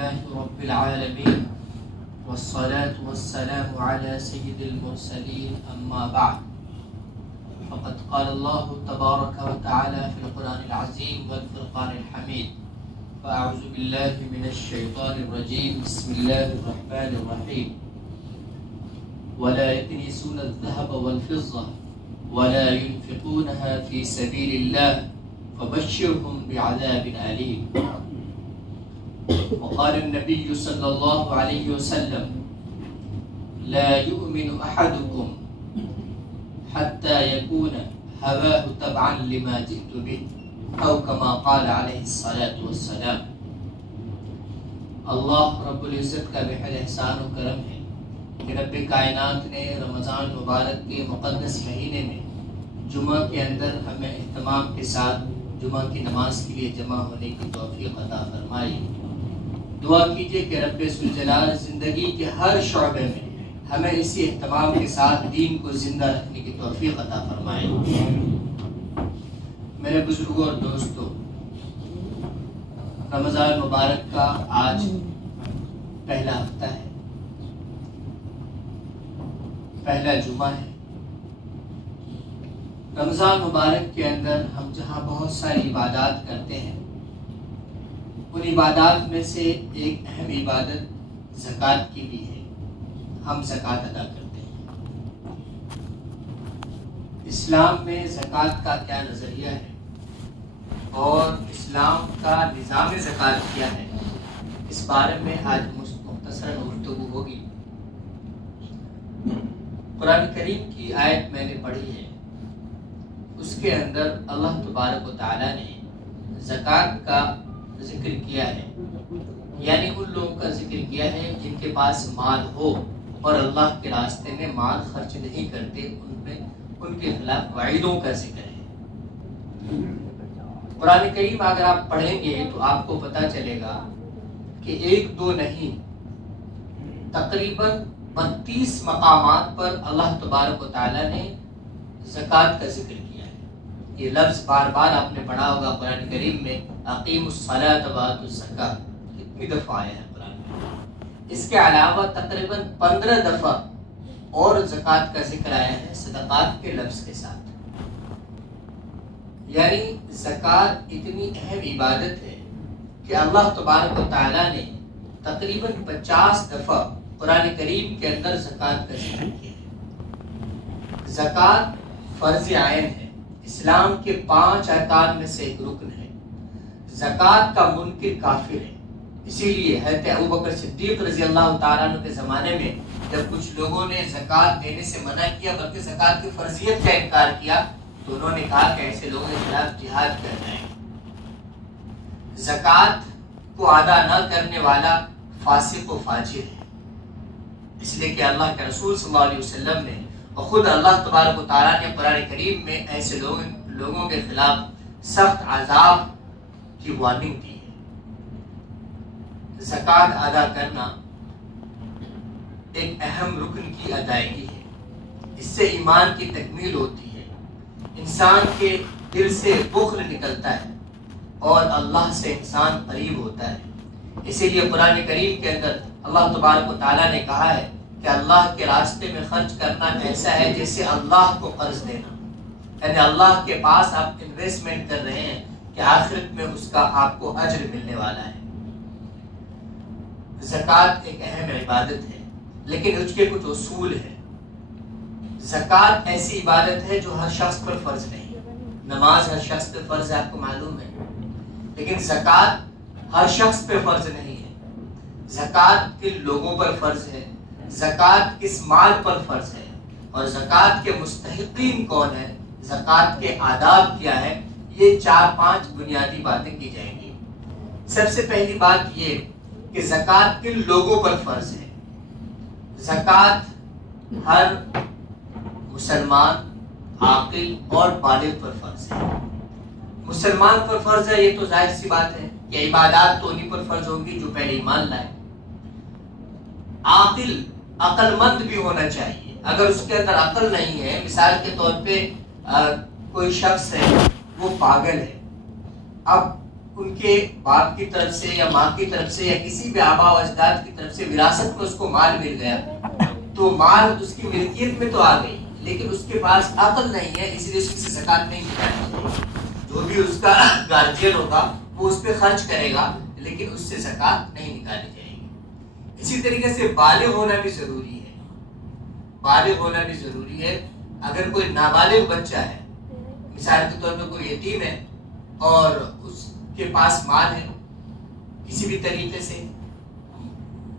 لله رب العالمين والصلاة والسلام على سيد المرسلين أما بعد فقد قال الله تبارك وتعالى في القرآن العظيم والفرقان الحميد فأعوذ بالله من الشيطان الرجيم بسم الله الرحمن الرحيم ولا يكنزون الذهب والفضة ولا ينفقونها في سبيل الله فبشرهم بعذاب أليم. وقال النبي صلى الله عليه وسلم لا يؤمن أحدكم حتى يكون هواه تبعا لما جئت به أو كما قال عليه الصلاة والسلام. اللہ رب العزت کا بحر احسان و کرم ہے کہ رب کائنات نے رمضان مبارک کے مقدس مہینے میں جمعہ کے اندر ہمیں اہتمام کے ساتھ جمعہ کی نماز کے لیے جمع ہونے کی توفیق عطا فرمائی. دعا کیجئے کہ رب ذوالجلال زندگی کے ہر شعبے میں ہمیں اسی اہتمام کے ساتھ دین کو زندہ رکھنے کی توفیق عطا فرمائے. میرے بزرگوں اور دوستوں، رمضان مبارک کا آج پہلا ہفتہ ہے، پہلا جمعہ ہے. رمضان مبارک کے اندر ہم جہاں بہت ساری عبادات کرتے ہیں، ان عبادات میں سے ایک اہم عبادت زکوٰۃ کی بھی ہے. ہم زکوٰۃ ادا کرتے ہیں. اسلام میں زکوٰۃ کا کیا نظریہ ہے اور اسلام کا نظام زکوٰۃ کیا ہے، اس بارے میں آج مختصراً گفتگو ہوگی. قرآن کریم کی آیت میں نے پڑھی ہے، اس کے اندر اللہ تبارک و تعالیٰ نے زکوٰۃ کا ذکر کیا ہے، یعنی ان لوگوں کا ذکر کیا ہے جن کے پاس مال ہو اور اللہ کے راستے میں مال خرچ نہیں کرتے، ان کے خلاف وعیدوں کا ذکر ہے. قرآن کریم اگر آپ پڑھیں گے تو آپ کو پتہ چلے گا کہ ایک دو نہیں، تقریباً 32 مقامات پر اللہ تبارک و تعالیٰ نے زکوٰۃ کا ذکر کیا ہے. یہ لفظ بار بار آپ نے پڑھا ہوگا قرآن کریم میں، اقیموا الصلاۃ وآتوا الزکاۃ، کتنی دفعہ آیا ہے قرآن میں. اس کے علاوہ تقریباً 15 دفعہ اور زکوٰۃ کا ذکر آیا ہے صدقات کے لفظ کے ساتھ. یعنی زکوٰۃ اتنی اہم عبادت ہے کہ اللہ تبارک و تعالیٰ نے تقریباً 50 دفعہ قرآن کریم کے اندر زکوٰۃ کا ذکر کیا ہے. زکوٰۃ فرض عین ہے، اسلام کے 5 ارکان میں سے ایک رکن ہے. زکوٰۃ کا منکر کافر ہے. اسی لیے حضرت ابوبکر صدیق رضی اللہ تعالیٰ عنہ کے زمانے میں جب کچھ لوگوں نے زکوٰۃ دینے سے منع کیا، بلکہ زکوٰۃ کی فرضیت کا انکار کیا، تو انہوں نے کہا کہ ایسے لوگوں کے خلاف جہاد کرنا ہے. زکوٰۃ کو ادا نہ کرنے والا فاسق و فاجر ہے، اس لیے کہ اللہ کے رسول صلی اللہ علیہ وسلم نے اور خود اللہ تبارک و تعالیٰ نے قرآن کریم میں ایسے لوگوں کے خلاف سخت عذاب کی وارننگ دی ہے. زکوٰۃ ادا کرنا ایک اہم رکن کی ادائیگی ہے. اس سے ایمان کی تکمیل ہوتی ہے، انسان کے دل سے بخل نکلتا ہے اور اللہ سے انسان قریب ہوتا ہے. اسی لیے قرآن کریم کے اندر اللہ تبارک و تعالیٰ نے کہا ہے کہ اللہ کے راستے میں خرچ کرنا ایسا ہے جیسے اللہ کو قرض دینا، یعنی اللہ کے پاس آپ انویسٹمنٹ کر رہے ہیں کہ آخرت میں اس کا آپ کو اجر ملنے والا ہے. زکوٰۃ ایک اہم عبادت ہے، لیکن اس کے کچھ اصول ہیں. زکوٰۃ ایسی عبادت ہے جو ہر شخص پر فرض نہیں. نماز ہر شخص پہ فرض ہے، آپ کو معلوم ہے، لیکن زکوٰۃ ہر شخص پہ فرض نہیں ہے. زکوٰۃ کن لوگوں پر فرض ہے، زکوٰۃ کس مال پر فرض ہے، اور زکوٰۃ کے مستحقین کون ہیں، زکوٰۃ کے آداب کیا ہے، یہ 4-5 بنیادی باتیں کی جائیں گی. سب سے پہلی بات یہ کہ زکوٰۃ کن لوگوں پر فرض ہے. زکوٰۃ ہر مسلمان، عاقل اور بالغ پر فرض ہے. مسلمان پر فرض ہے، یہ تو ظاہر سی بات ہے کہ عبادات تو انہی پر فرض ہوں گی جو پہلے ایمان لائے. عاقل، عقل مند بھی ہونا چاہیے. اگر اس کے اندر عقل نہیں ہے، مثال کے طور پہ کوئی شخص ہے وہ پاگل ہے، اب ان کے باپ کی طرف سے یا ماں کی طرف سے یا کسی بھی آبا و اجداد کی طرف سے وراثت میں اس کو مال مل گیا، تو مال اس کی ملکیت میں تو آ گئی، لیکن اس کے پاس عقل نہیں ہے، اس لیے اس کی زکات نہیں نکالنی چاہیے۔ جو بھی اس کا گارجین ہوگا وہ اس پہ خرچ کرے گا، لیکن اس سے زکات نہیں نکالی جائے گی۔ اسی طریقے سے بالغ ہونا بھی ضروری ہے، بالغ ہونا بھی ضروری ہے۔ اگر کوئی نابالغ بچہ ہے، مثال کے طور پر کوئی یتیم ہے اور اس کے پاس مال ہے، کسی بھی طریقے سے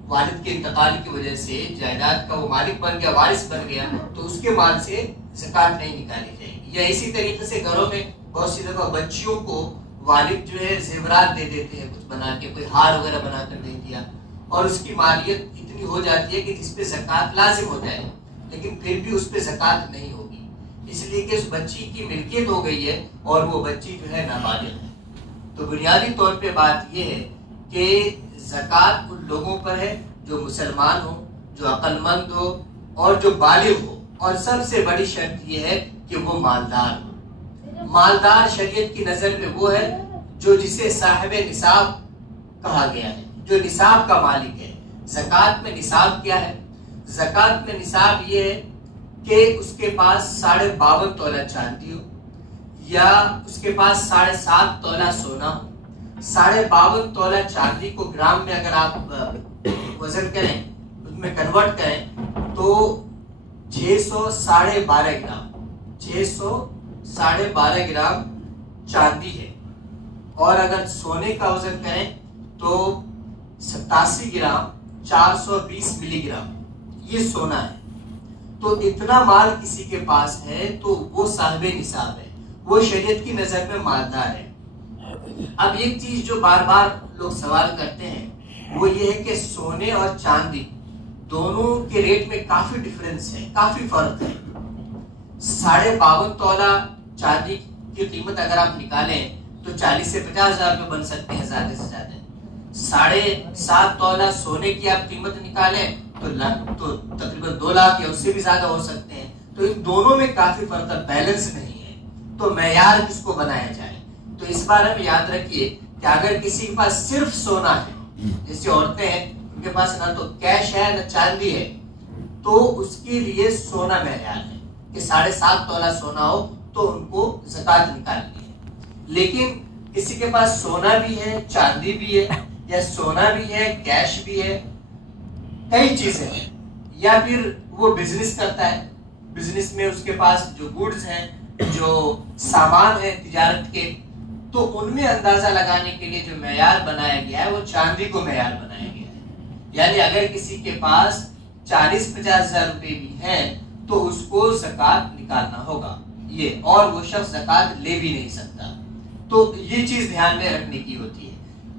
والد کے انتقال کی وجہ سے جائیداد کا وہ مالک بن گیا، وارث بن گیا، تو اس کے مال سے زکات نہیں نکالی جائے گی۔ یا اسی طریقے سے گھروں میں بہت سی دفعہ بچیوں کو والد جو ہے زیورات دے دیتے ہیں، کچھ بنا کے، کوئی ہار وغیرہ بنا کر دے دیا، اور اس کی مالیت اتنی ہو جاتی ہے کہ جس پہ زکات لازم ہو جائے، لیکن پھر بھی اس پہ زکات نہیں ہوگی، اس لیے کہ اس بچی کی ملکیت ہو گئی ہے اور وہ بچی جو ہے نابالغ ہے۔ تو بنیادی طور پہ بات یہ ہے کہ زکات ان لوگوں پر ہے جو مسلمان ہو، جو عقل مند ہو اور جو بالغ ہو، اور سب سے بڑی شرط یہ ہے کہ وہ مالدار ہو۔ مالدار شریعت کی نظر میں وہ ہے جو جسے صاحب نصاب کہا گیا ہے، جو نصاب کا مالک ہے۔ زکات میں نصاب کیا ہے؟ زکات میں نصاب یہ ہے کہ اس کے پاس 52.5 تولہ چاندی ہو، یا اس کے پاس 7.5 تولہ سونا ہو۔ 52.5 تولہ چاندی کو گرام میں اگر آپ وزن کریں، اس میں کنورٹ کریں، تو 612 گرام 612 گرام چاندی ہے، اور اگر سونے کا وزن کریں تو 87 گرام 420 ملی گرام یہ سونا ہے۔ تو اتنا مال کسی کے پاس ہے تو وہ صاحب نصاب ہے، وہ شریعت کی نظر میں مالدار ہے۔ اب ایک چیز جو بار بار لوگ سوال کرتے ہیں وہ یہ ہے کہ سونے اور چاندی دونوں کے ریٹ میں کافی ڈفرنس ہے، کافی فرق ہے۔ 52.5 تولہ چاندی کی قیمت اگر آپ نکالیں تو 40 سے 50 ہزار روپے بن سکتے ہیں زیادہ سے زیادہ۔ 7.5 تولہ سونے کی آپ قیمت نکالیں تو تقریباً 2 لاکھ یا اس سے بھی زیادہ ہو سکتے ہیں۔ تو ان دونوں میں کافی فرق ہے، بیلنس نہیں ہے، تو معیار کس کو بنایا جائے؟ تو اس بارے میں یاد رکھیے کہ اگر کسی کے پاس صرف سونا ہے، جیسے عورتیں ہیں ان کے پاس نہ تو کیش ہے نہ چاندی ہے، تو اس کے لیے سونا معیار ہے کہ 7.5 تولہ سونا ہو تو ان کو زکات نکالنی ہے۔ لیکن کسی کے پاس سونا بھی ہے، چاندی بھی ہے، یا سونا بھی ہے، کیش بھی ہے، کئی چیزیں ہیں، یا پھر وہ بزنس کرتا ہے، بزنس میں اس کے پاس جو گوڈز ہیں، جو سامان ہیں تجارت کے، تو ان میں اندازہ لگانے کے لیے جو معیار بنایا گیا ہے وہ چاندی کو معیار بنایا گیا ہے۔ یعنی اگر کسی کے پاس 40-50 ہزار روپے بھی ہیں تو اس کو زکات نکالنا ہوگا، یہ، اور وہ شخص زکات لے بھی نہیں سکتا۔ تو یہ چیز دھیان میں رکھنے کی ہوتی ہے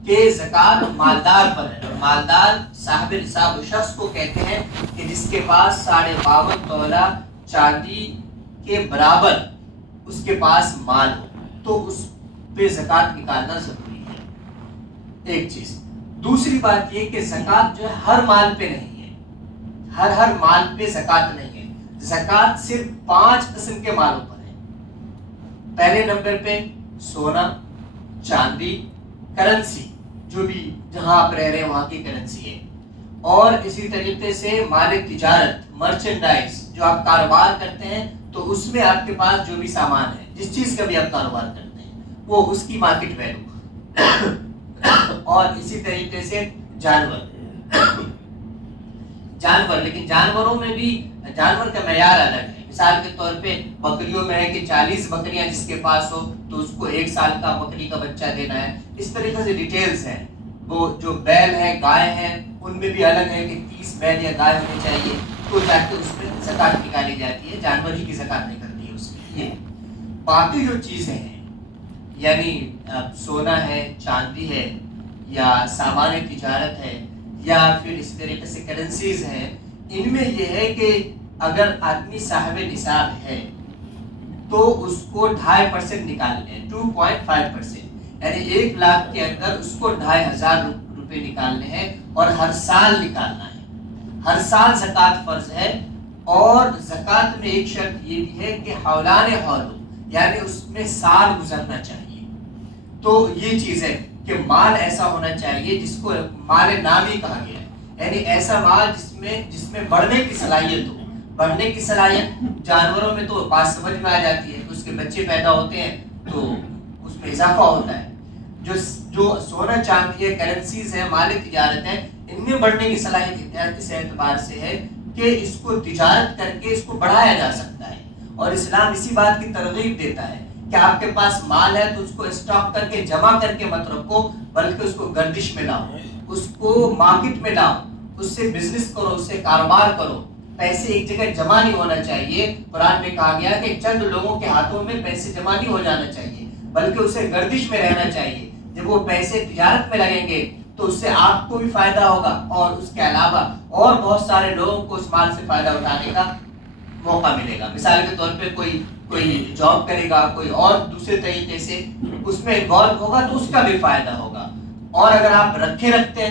کہ زکات مالدار پر ہے، اور مالدار صاحب نصاب اس شخص کو کہتے ہیں کہ جس کے پاس 52.5 تولہ چاندی کے برابر اس کے پاس مال ہو، تو اس پہ زکات نکالنا ضروری ہے۔ ایک چیز۔ دوسری بات یہ کہ زکات جو ہے ہر مال پہ نہیں ہے، ہر مال پہ زکات نہیں ہے۔ زکات صرف 5 قسم کے مالوں پر ہے۔ پہلے نمبر پہ سونا، چاندی، کرنسی، جو بھی جہاں آپ رہ رہے ہیں وہاں کی کرنسی ہے، اور اسی طریقے سے مال تجارت، مرچنڈائز، جو آپ کاروبار کرتے ہیں تو اس میں آپ کے پاس جو بھی سامان ہے، جس چیز کا بھی آپ کاروبار کرتے ہیں، وہ اس کی مارکیٹ ویلو، اور اسی طریقے سے جانور، لیکن جانوروں میں بھی جانور کا معیار الگ ہے۔ مثال کے طور پہ بکریوں میں ہے کہ 40 بکریاں جس کے پاس ہو تو اس کو 1 سال کا بکری کا بچہ دینا ہے۔ اس طریقے سے ڈیٹیلز ہیں۔ وہ جو بیل ہیں، گائے ہیں، ان میں بھی الگ ہے کہ 30 بیل یا گائے ہونے چاہیے، تو جا کے اس میں زکات نکالی جاتی ہے، جانور ہی کی زکات نہیں کرتی ہے اس میں۔ یہ باقی جو چیزیں ہیں، یعنی سونا ہے، چاندی ہے، یا سامان تجارت ہے، یا پھر اس طریقے سے کرنسیز ہیں، ان میں یہ ہے کہ اگر آدمی صاحب نصاب ہے تو اس کو 2.5% نکالنے ہیں، 2.5%، یعنی 1 لاکھ کے اندر اس کو 2,500 روپے نکالنے ہیں، اور ہر سال نکالنا ہے، ہر سال زکات فرض ہے۔ اور زکات میں ایک شرط یہ بھی ہے کہ حولان حول، یعنی اس میں سال گزرنا چاہیے۔ تو یہ چیز ہے کہ مال ایسا ہونا چاہیے جس کو مال نامی کہا گیا ہے، یعنی ایسا مال جس میں بڑھنے کی صلاحیت ہو۔ بڑھنے کی صلاحیت جانوروں میں تو بات سمجھ میں آ جاتی ہے، اس کے بچے پیدا ہوتے ہیں تو اس میں اضافہ ہوتا ہے۔ جو سونا چاندی ہے، کرنسیز ہیں، مال تجارت ہے، ان میں بڑھنے کی صلاحیت اس اعتبار سے ہے کہ اس کو تجارت کر کے اس کو بڑھایا جا سکتا ہے، اور اسلام اسی بات کی ترغیب دیتا ہے کہ آپ کے پاس مال ہے تو اس کو اسٹاک کر کے جمع کر کے مت رکھو، بلکہ اس کو گردش میں لاؤ، اس کو مارکیٹ میں لاؤ، اس سے بزنس کرو، اس سے کاروبار کرو۔ پیسے ایک جگہ جمع نہیں ہونا چاہیے۔ قرآن میں کہا گیا کہ چند لوگوں کے ہاتھوں میں پیسے جمع نہیں ہو جانا چاہیے، بلکہ اسے گردش میں رہنا چاہیے۔ جب وہ پیسے تجارت میں لگیں گے تو اس سے آپ کو بھی فائدہ ہوگا، اور اس کے علاوہ اور بہت سارے لوگوں کو اس مال سے فائدہ اٹھانے کا موقع ملے گا۔ مثال کے طور پہ کوئی جاب کرے گا، کوئی اور دوسرے طریقے سے اس میں انوالو ہوگا تو اس کا بھی فائدہ ہوگا۔ اور اگر آپ رکھتے ہیں،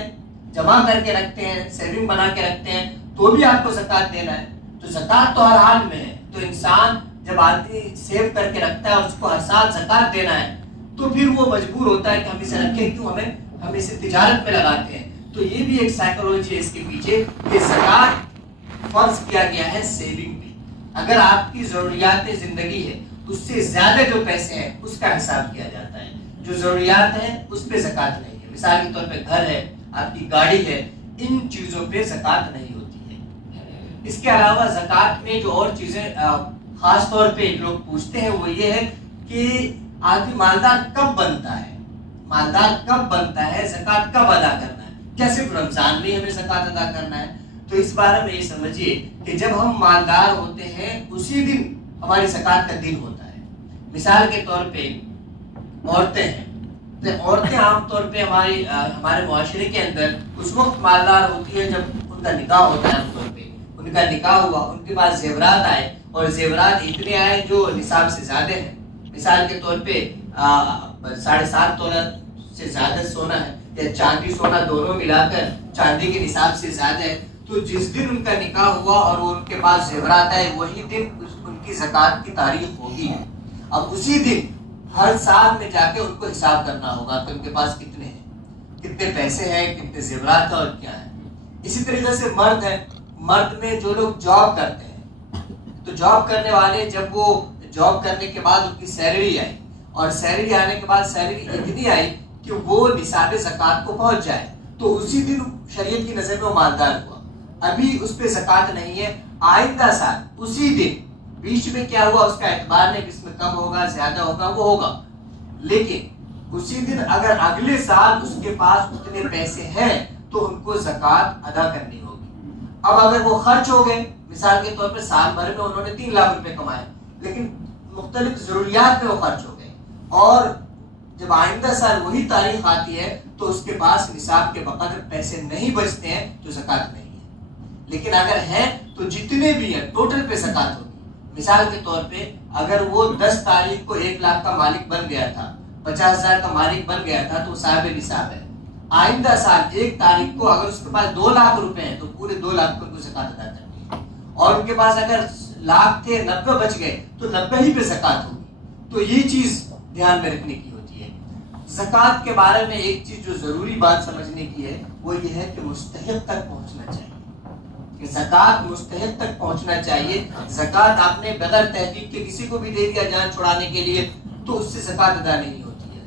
جمع کر کے رکھتے ہیں، سیونگ بنا کے رکھتے ہیں، تو بھی آپ کو زکوٰۃ دینا ہے۔ تو زکوٰۃ تو ہر حال میں ہے، تو انسان جب آدمی سیو کر کے رکھتا ہے اور اس کو ہر سال زکوٰۃ دینا ہے تو پھر وہ مجبور ہوتا ہے کہ ہم اسے رکھیں کیوں، ہم اسے تجارت میں لگاتے ہیں۔ تو یہ بھی ایک سائیکولوجی ہے اس کے پیچھے کہ زکوٰۃ فرض کیا گیا ہے سیونگ میں۔ اگر آپ کی ضروریات زندگی ہے اس سے زیادہ جو پیسے ہیں اس کا حساب کیا جاتا ہے، جو ضروریات ہیں اس پہ زکوٰۃ نہیں ہے۔ مثال کے طور پہ گھر ہے، آپ کی گاڑی ہے، ان چیزوں پہ زکوٰۃ نہیں ہوتی ہے۔ اس کے علاوہ زکوٰۃ میں جو اور چیزیں خاص طور پہ لوگ پوچھتے ہیں وہ یہ ہے کہ آدمی مالدار کب بنتا ہے، مالدار کب بنتا ہے، زکوٰۃ کب ادا کرنا ہے؟ کیا صرف رمضان میں ہمیں زکوٰۃ ادا کرنا ہے؟ تو اس بارے میں یہ سمجھیے کہ جب ہم مالدار ہوتے ہیں اسی دن ہماری زکوٰۃ کا دن ہوتا ہے۔ مثال کے طور پہ عورتیں ہیں، عورتیں عام طور پہ ہمارے معاشرے کے اندر اس وقت مالدار ہوتی ہے جب ان کا نکاح ہوتا ہے۔ عام طور پہ ان کا نکاح ہوا، ان کے پاس زیورات آئے، اور زیورات اتنے آئے جو نصاب سے زیادہ ہیں۔ مثال کے طور پہ 7.5 تولہ سے زیادہ سونا ہے، یا چاندی سونا دونوں ملا کر چاندی کے نصاب سے زیادہ ہے، تو جس دن ان کا نکاح ہوا اور وہ ان کے پاس زیورات آئے وہی دن ان کی زکوٰۃ کی تاریخ ہوگی۔ اب اسی دن ہر سال میں جا کے ان کو حساب کرنا ہوگا کہ ان کے پاس کتنے ہیں، کتنے پیسے ہیں، کتنے زیورات ہیں اور کیا ہے۔ اسی طریقے سے مرد ہے، مرد میں جو لوگ جاب کرتے ہیں، تو جاب کرنے والے جب وہ جاب کرنے کے بعد ان کی سیلری آئی، اور سیلری آنے کے بعد سیلری اتنی آئی کہ وہ نصاب زکوٰۃ کو پہنچ جائے، تو اسی دن شریعت کی نظر میں وہ مالدار ہوا۔ ابھی اس پہ زکوٰۃ نہیں ہے، آئندہ سال اسی دن بیچ میں کیا ہوا اس کا اعتبار نہیں، اس میں کم ہوگا زیادہ ہوگا وہ ہوگا، لیکن اسی دن اگر اگلے سال اس کے پاس اتنے پیسے ہیں تو ان کو زکوٰۃ ادا کرنی ہوگی۔ اب اگر وہ خرچ ہو گئے، مثال کے طور پر سال بھر میں انہوں نے 3 لاکھ روپے کمائے، لیکن مختلف ضروریات میں وہ خرچ ہو گئے، اور جب آئندہ سال وہی تاریخ آتی ہے تو اس کے پاس نصاب کے بقدر پیسے نہیں بچتے ہیں تو زکوٰۃ نہیں ہے۔ لیکن اگر ہے تو جتنے بھی ہیں ٹوٹل پہ زکوٰۃ ہوگی۔ مثال کے طور پہ اگر وہ 10 تاریخ کو 1 لاکھ کا مالک بن گیا تھا، 50,000 کا مالک بن گیا تھا، تو صاحب نصاب ہے۔ آئندہ سال 1 تاریخ کو اگر اس کے پاس 2 لاکھ روپے ہیں تو پورے 2 لاکھ کو زکوٰۃ ادا کرنی ہے، اور ان کے پاس اگر لاکھ تھے 90 بچ گئے تو 90 ہی پہ زکوٰۃ ہوگی۔ تو یہ چیز دھیان میں رکھنے کی ہوتی ہے۔ زکوٰۃ کے بارے میں ایک چیز جو ضروری بات سمجھنے کی ہے وہ یہ ہے کہ مستحق تک پہنچنا چاہیے، کہ زکوٰۃ مستحق تک پہنچنا چاہیے۔ زکوٰۃ آپ نے بغیر تحقیق کے کسی کو بھی دے دیا جان چھڑانے کے لیے تو اس سے زکوٰۃ ادا نہیں ہوتی ہے۔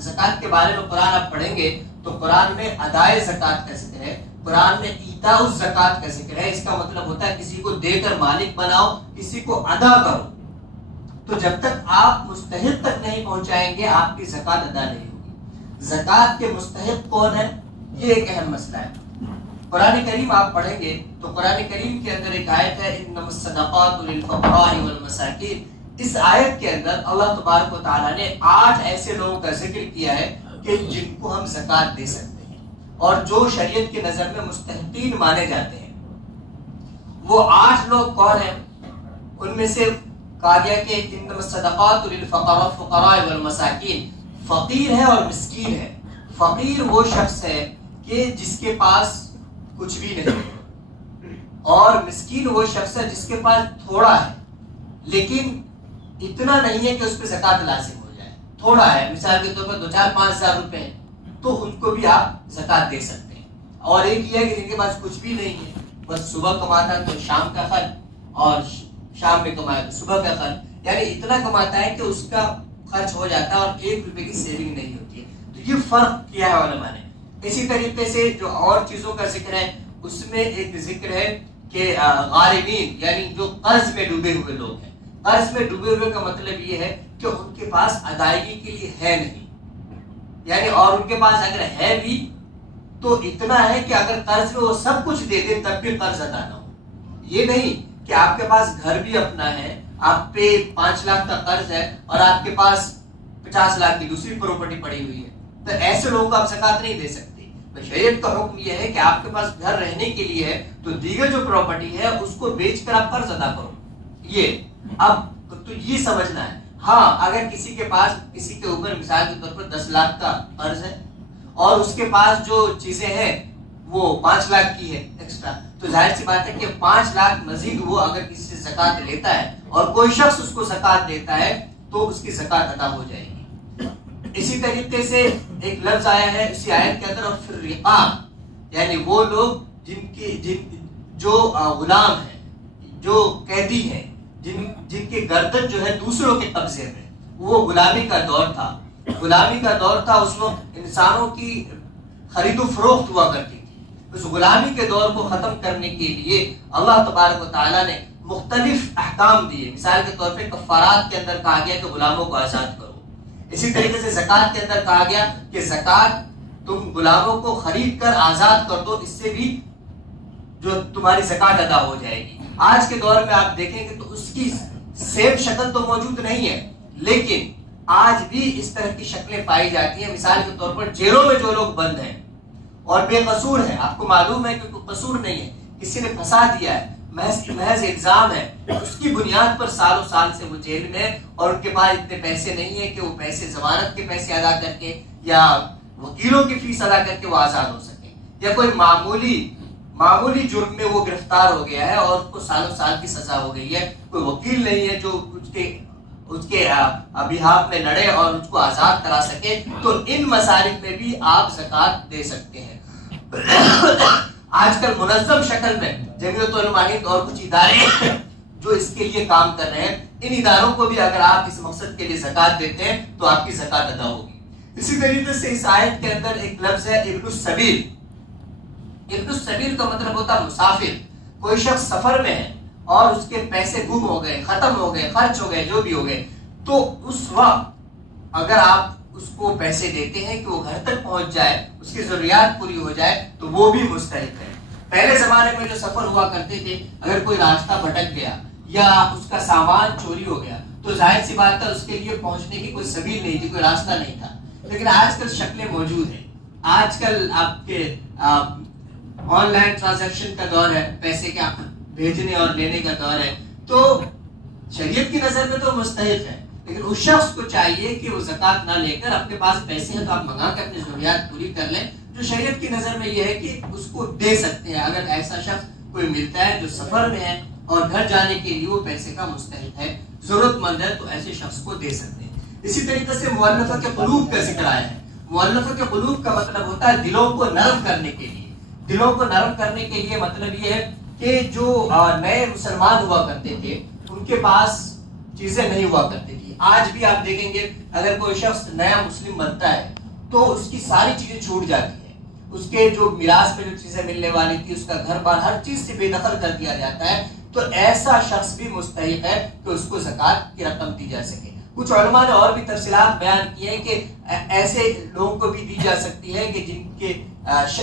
زکوٰۃ کے بارے میں قرآن آپ پڑھیں گے تو قرآن میں ادائے زکوٰۃ کا ذکر ہے، قرآن میں ایتاء الزکوٰۃ کا ذکر ہے۔ اس کا مطلب ہوتا ہے کسی کو دے کر مالک بناؤ، کسی کو ادا کرو۔ تو جب تک آپ مستحق تک نہیں پہنچائیں گے آپ کی زکوٰۃ ادا نہیں ہوگی۔ زکوٰۃ کے مستحق کون ہے یہ ایک اہم مسئلہ ہے۔ قرآن کریم آپ پڑھیں گے تو قرآن کریم کے اندر ایک آیت ہے انما الصدقات للفقراء والمساکین۔ اس آیت کے اندر اللہ تبارک و تعالیٰ نے 8 ایسے لوگوں کا ذکر کیا ہے کہ جن کو ہم زکوٰۃ دے سکتے ہیں اور جو شریعت کی نظر میں مستحقین مانے جاتے ہیں۔ وہ 8 لوگ کون ہیں؟ ان میں سے کہا گیا کہ انما الصدقات للفقراء والمساکین، فقیر ہے اور مسکین ہے۔ فقیر وہ شخص ہے کہ جس کے پاس کچھ بھی نہیں، اور مسکین وہ شخص ہے جس کے پاس تھوڑا ہے لیکن اتنا نہیں ہے کہ اس پہ زکوٰۃ لازم ہو جائے، تھوڑا ہے، مثال کے طور پر 2-4-5 ہزار روپے ہیں تو ان کو بھی آپ زکات دے سکتے ہیں. اور ایک یہ ہے کہ جن کے پاس کچھ بھی نہیں ہے, بس صبح کماتا ہے تو شام کا خرچ, اور شام میں کمایا تو صبح کا خرچ, یعنی اتنا کماتا ہے کہ اس کا خرچ ہو جاتا ہے اور 1 روپے کی سیونگ نہیں ہوتی ہے. تو یہ فرق کیا ہے علماء نے. اسی طریقے سے جو اور چیزوں کا ذکر ہے اس میں ایک ذکر ہے کہ غارمین یعنی جو قرض میں ڈوبے ہوئے لوگ ہیں. قرض میں ڈوبے ہوئے کا مطلب یہ ہے کہ ان کے پاس ادائیگی کے لیے ہے نہیں, یعنی اور ان کے پاس اگر ہے بھی تو اتنا ہے کہ اگر قرض میں وہ سب کچھ دے دیں تب بھی قرض ادا نہ ہو. یہ نہیں کہ آپ کے پاس گھر بھی اپنا ہے, آپ پہ 5 لاکھ کا قرض ہے اور آپ کے پاس 50 لاکھ کی دوسری پراپرٹی پڑی ہوئی ہے, تو ایسے لوگوں کو آپ زکات نہیں دے سکتے. شریعت کا حکم یہ ہے کہ آپ کے پاس گھر رہنے کے لیے ہے تو دیگر جو پراپرٹی ہے اس کو بیچ کر آپ قرض ادا کرو. یہ اب تو یہ سمجھنا ہے. ہاں اگر کسی کے پاس کسی کے اوپر مثال کے طور پر 10 لاکھ کا قرض ہے اور اس کے پاس جو چیزیں ہیں وہ 5 لاکھ کی ہے ایکسٹرا, تو ظاہر سی بات ہے کہ 5 لاکھ مزید وہ اگر کسی سے زکات لیتا ہے اور کوئی شخص اس کو زکات دیتا ہے تو اس کی زکات ادا ہو جائے گی. اسی طریقے سے ایک لفظ آیا ہے اسی آیت کے اندر, اور پھر رقاب یعنی وہ لوگ جو غلام ہیں, جو قیدی ہیں, جن کے گردن جو ہے دوسروں کے قبضے میں. وہ غلامی کا دور تھا, غلامی کا دور تھا. اس وقت انسانوں کی خرید و فروخت ہوا کرتی تھی. اس غلامی کے دور کو ختم کرنے کے لیے اللہ تبارک و تعالیٰ نے مختلف احکام دیے. مثال کے طور پہ کفارات کے اندر کہا گیا کہ غلاموں کو آزاد کرو. اسی طریقے سے زکات کے اندر کہا گیا کہ زکات تم غلاموں کو خرید کر آزاد کر دو, اس سے بھی جو تمہاری زکات ادا ہو جائے گی. آج کے دور میں آپ دیکھیں گے تو اس کی سیم شکل تو موجود نہیں ہے, لیکن آج بھی اس طرح کی شکلیں پائی جاتی ہیں. مثال کے طور پر جیلوں میں جو لوگ بند ہیں اور بے قصور ہیں, آپ کو معلوم ہے کہ کوئی قصور نہیں ہے, کسی نے پھنسا دیا ہے, محض الزام ہے, اس کی بنیاد پر سالوں سال سے وہ جیل میں, اور ان کے پاس اتنے پیسے نہیں ہیں کہ وہ پیسے ضمانت کے پیسے ادا کر کے یا وکیلوں کی فیس ادا کر کے وہ آزاد ہو سکیں, یا کوئی معمولی جرم میں وہ گرفتار ہو گیا ہے اور اس کو سالوں سال کی سزا ہو گئی ہے, کوئی وکیل نہیں ہے جو اس کے بہاف میں لڑے اور اس کو آزاد کرا سکے. تو ان مسالک میں بھی آپ زکات دے سکتے ہیں. آج کل منظم شکل میں جمعیت علماء ہند اور کچھ ادارے جو اس کے لیے کام کر رہے ہیں, ان اداروں کو بھی اگر آپ اس مقصد کے لیے زکات دیتے ہیں تو آپ کی زکات ادا ہوگی. اسی طریقے سے اس آیت کے اندر ایک لفظ ہے ابن السبیل. ابن السبیل کا مطلب ہوتا ہے مسافر. کوئی شخص سفر میں ہے اور اس کے پیسے گم ہو گئے, ختم ہو گئے, خرچ ہو گئے, جو بھی ہو گئے, تو اس وقت اگر آپ اس کو پیسے دیتے ہیں کہ وہ گھر تک پہنچ جائے, اس کی ضروریات پوری ہو جائے, تو وہ بھی مستحق ہے. پہلے زمانے میں جو سفر ہوا کرتے تھے, اگر کوئی راستہ بھٹک گیا یا اس کا سامان چوری ہو گیا تو ظاہر سی بات ہے اس کے لیے پہنچنے کی کوئی سبیل نہیں تھی, کوئی راستہ نہیں تھا. لیکن آج کل شکلیں موجود ہیں. آج کل آپ کے آن لائن ٹرانزیکشن کا دور ہے, پیسے کے بھیجنے اور لینے کا دور ہے. تو شریعت کی نظر میں تو مستحق ہے, لیکن اس شخص کو چاہیے کہ وہ زکات نہ لے کر, اپنے پاس پیسے ہیں تو آپ منگا کے اپنی ضروریات پوری کر لیں. جو شریعت کی نظر میں یہ ہے کہ اس کو دے سکتے ہیں. اگر ایسا شخص کوئی ملتا ہے جو سفر میں ہے اور گھر جانے کے لیے وہ پیسے کا مستحق ہے, ضرورت مند ہے, تو ایسے شخص کو دے سکتے ہیں. اسی طریقے سے مؤلفہ کے قلوب کا ذکر آیا ہے. مؤلفہ کے قلوب کا مطلب ہوتا ہے دلوں کو نرم کرنے کے لیے. دلوں کو نرم کرنے کے لیے مطلب یہ ہے کہ جو نئے مسلمان ہوا کرتے تھے ان کے پاس چیزیں نہیں ہوا کرتی تھی. آج بھی آپ دیکھیں گے اگر کوئی شخص نیا مسلم بنتا ہے تو اس کی ساری چیزیں چھوٹ جاتی ہیں. اس کے جو میراث میں جو چیزیں ملنے والی تھی, اس کا گھر بار, ہر چیز سے بے دخل کر دیا جاتا ہے. تو ایسا شخص بھی مستحق ہے کہ اس کو زکات کی رقم دی جا سکے. کچھ علماء نے اور بھی تفصیلات بیان کی ہیں کہ ایسے لوگوں کو بھی دی جا سکتی ہے کہ جن کے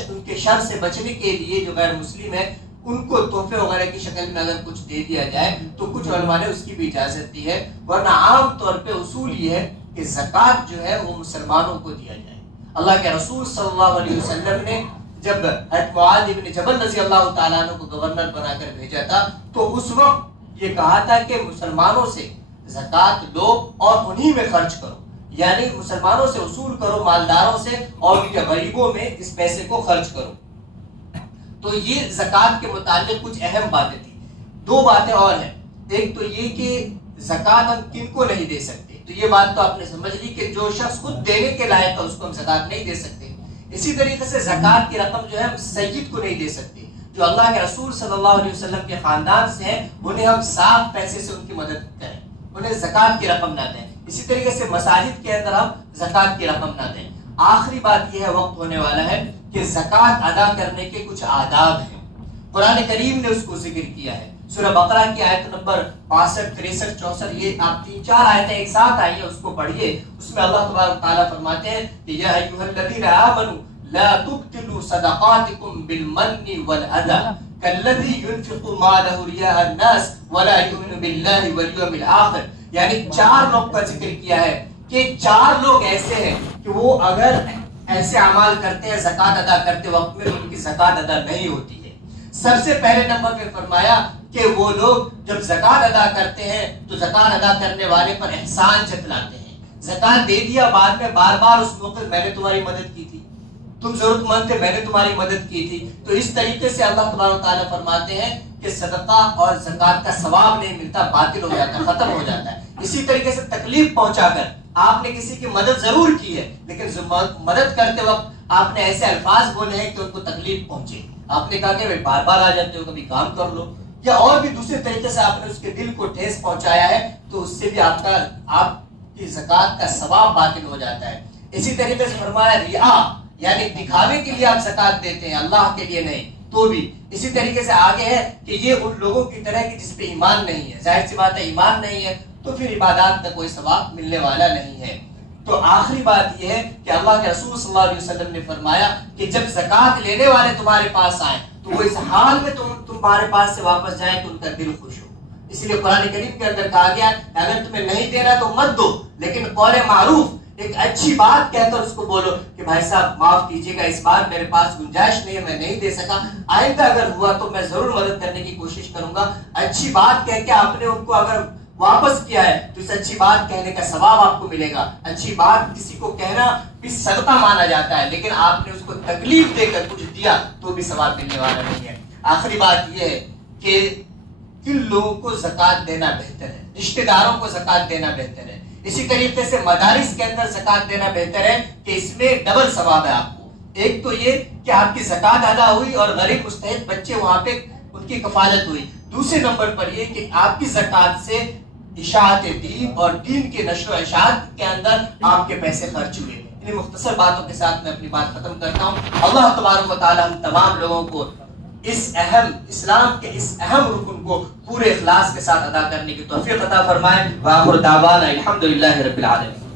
ان کے شر سے بچنے کے لیے جو غیر مسلم ہے ان کو تحفے وغیرہ کی شکل میں اگر کچھ دے دیا جائے تو کچھ علماء نے اس کی بھی اجازت دی ہے. ورنہ عام طور پہ اصول یہ ہے کہ زکات جو ہے وہ مسلمانوں کو دیا جائے. اللہ کے رسول صلی اللہ علیہ وسلم نے جب معاذ بن جبل رضی اللہ تعالیٰ عنہ کو گورنر بنا کر بھیجا تھا تو اس وقت یہ کہا تھا کہ مسلمانوں سے زکات لو اور انہی میں خرچ کرو, یعنی مسلمانوں سے وصول کرو, مالداروں سے, اور ان کے غریبوں میں اس پیسے کو خرچ کرو. تو یہ زکات کے متعلق کچھ اہم باتیں تھیں. 2 باتیں اور ہیں. ایک تو یہ کہ زکات ہم کن کو نہیں دے سکتے, تو یہ بات تو آپ نے سمجھ لی کہ جو شخص خود دینے کے لائق ہے اس کو ہم زکات نہیں دے سکتے. اسی طریقے سے زکوٰۃ کی رقم جو ہے ہم سید کو نہیں دے سکتے، جو اللہ کے رسول صلی اللہ علیہ وسلم کے خاندان سے ہیں انہیں ہم صاف پیسے سے ان کی مدد کریں، انہیں زکوٰۃ کی رقم نہ دیں۔ اسی طریقے سے مساجد کے اندر ہم زکوٰۃ کی رقم نہ دیں۔ آخری بات یہ ہے، وقت ہونے والا ہے، کہ زکوٰۃ ادا کرنے کے کچھ آداب ہیں، قرآن کریم نے اس کو ذکر کیا ہے۔ سورہ بقرہ کی آیت نمبر 65، 63، 64، یہ آپ 3-4 آیتیں ایک ساتھ آئی ہیں، اس کو پڑھیے۔ اس میں اللہ تبارک تعالیٰ فرماتے ہیں کہ یا ایھا الذین آمنوا لا تبطلوا صدقاتکم بالمن والأذى كالذي ينفق ماله رئاء الناس ولا يؤمن بالله واليوم الآخر، یعنی 4 لوگ کا ذکر کیا ہے کہ 4 لوگ ایسے ہیں کہ وہ اگر ایسے اعمال کرتے ہیں زکوٰۃ ادا کرتے وقت میں ان کی زکوٰۃ ادا نہیں ہوتی ہے۔ سب سے پہلے نمبر پہ فرمایا کہ وہ لوگ جب زکوٰۃ ادا کرتے ہیں تو زکوٰۃ ادا کرنے والے پر احسان جتلاتے ہیں، زکوٰۃ دے دیا، بعد میں بار بار اس موقع میں نے تمہاری مدد کی تھی، تم ضرورت مند تھے، میں نے تمہاری مدد کی تھی۔ تو اس طریقے سے اللہ تبارک و تعالیٰ فرماتے ہیں کہ صدقہ اور زکوٰۃ کا ثواب نہیں ملتا، باطل ہو جاتا ہے، ختم ہو جاتا ہے۔ اسی طریقے سے تکلیف پہنچا کر آپ نے کسی کی مدد ضرور کی ہے، لیکن مدد کرتے وقت آپ نے ایسے الفاظ بولے ہیں کہ ان کو تکلیف پہنچے، آپ نے کہا کہ بھائی بار بار آ جاتے ہو، کبھی کام کر لو، یا اور بھی دوسرے طریقے سے آپ نے اس کے دل کو ٹھیس پہنچایا ہے، تو اس سے بھی آپ کی زکوٰۃ کا ثواب باطل ہو جاتا ہے۔ اسی طریقے سے فرمایا ریا، یعنی دکھاوے کے لیے آپ زکوٰۃ دیتے ہیں، اللہ کے لیے نہیں، تو بھی۔ اسی طریقے سے آگے ہے کہ یہ ان لوگوں کی طرح کہ جس پہ ایمان نہیں ہے، ظاہر سی بات ہے ایمان نہیں ہے تو پھر عبادات کا کوئی ثواب ملنے والا نہیں ہے۔ تو آخری بات یہ ہے کہ اللہ کے رسول صلی اللہ علیہ وسلم نے فرمایا کہ جب زکوٰۃ لینے والے تمہارے پاس آئیں تو وہ اس حال میں تمہارے پاس سے واپس جائیں کہ ان کا دل خوش ہو۔ اس لیے قرآن کریم کے اندر کہا گیا کہ اگر تمہیں نہیں دینا تو مت دو، لیکن قول معروف، ایک اچھی بات کہہ کر اس کو بولو کہ بھائی صاحب معاف کیجیے گا، اس بار میرے پاس گنجائش نہیں ہے، میں نہیں دے سکا، آئندہ اگر ہوا تو میں ضرور مدد کرنے کی کوشش کروں گا۔ اچھی بات کہہ کے آپ نے ان کو اگر واپس کیا ہے تو اس اچھی بات کہنے کا ثواب آپ کو ملے گا۔ اچھی بات کسی کو کہنا بھی صدقہ مانا جاتا ہے، لیکن آپ نے اس کو تکلیف دے کر کچھ دیا تو بھی ثواب ملنے والا نہیں ہے۔ آخری بات یہ ہے کہ کن لوگوں کو زکوٰۃ دینا بہتر ہے، رشتہ داروں کو زکوٰۃ دینا بہتر ہے۔ اسی طریقے سے مدارس کے اندر زکوٰۃ دینا بہتر ہے کہ اس میں ڈبل ثواب ہے آپ کو۔ ایک تو یہ کہ آپ کی زکوٰۃ ادا ہوئی اور غریب مستحق بچے وہاں پہ ان کی کفالت ہوئی، دوسرے نمبر پر یہ کہ آپ کی زکوٰۃ سے اشاعت دین اور دین کے نشر و اشاعت کے اندر آپ کے پیسے خرچ ہوئے۔ انہیں مختصر باتوں کے ساتھ میں اپنی بات ختم کرتا ہوں۔ اللہ تبارک و تعالی ہم تمام لوگوں کو اس اہم اسلام کے اس اہم رکن کو پورے اخلاص کے ساتھ ادا کرنے کی توفیق عطا فرمائے۔ وآخر دعوانا الحمدللہ رب العالمین۔